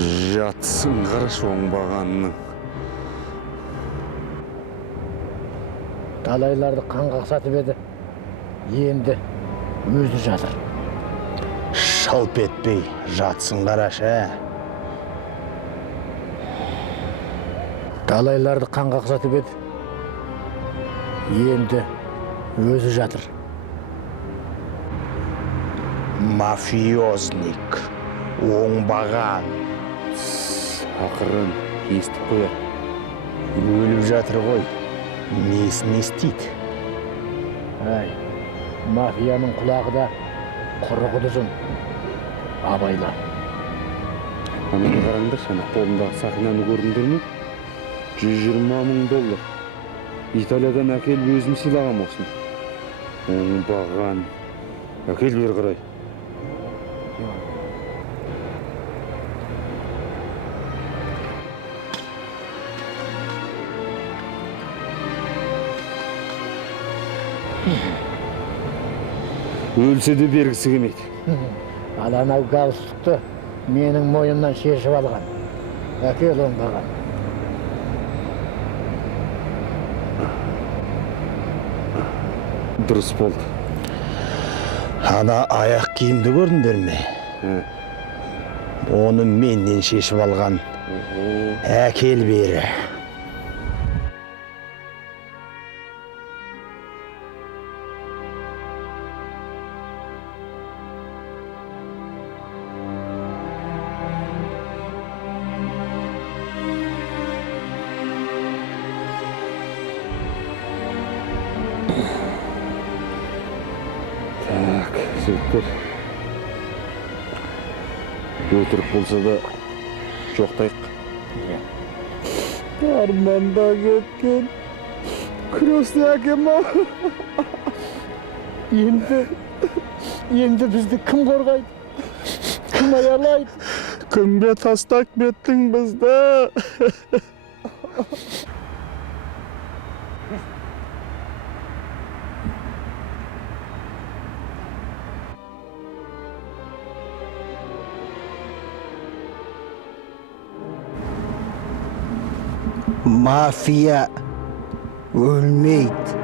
Жатсын қараш оңбағанның. Талайларды қан қақсатып еді, енді өзі жатыр. Шылп етпей жатсын қараш, Талайларды қан қақсатып еді, енді өзі жатыр. Мафиозник, оңбаған. Ақырын естіп қояр. Өліп жатыр ғой, несін естиді? Әй, мафияның құлағы да құрығы ұзын. Абайла. Ананы қараңдар, шана қолындағы сақинаны көрдіңдер ме? $120,000. Италиядан әкел өзім сыйлағам осыны. Оңбаған. Әкел бер қарай. Өлсе де бергісі келмейді. Ал анау галстукты менің мойнымнан шешіп алған. Әкел оңбаған. Дұрыс болды. Ана аяқ киімді көрдіңдер ме? Оны менен шешіп алған. Әкел бері. Так, жігіттер. Өтірік болса да жоқтайық. Арманда кеткен күресті әкем ау. Енді бізді кім қорғайды? Кім аялайды? Кімге тастап кеттің бізді? Мафия өлмейді.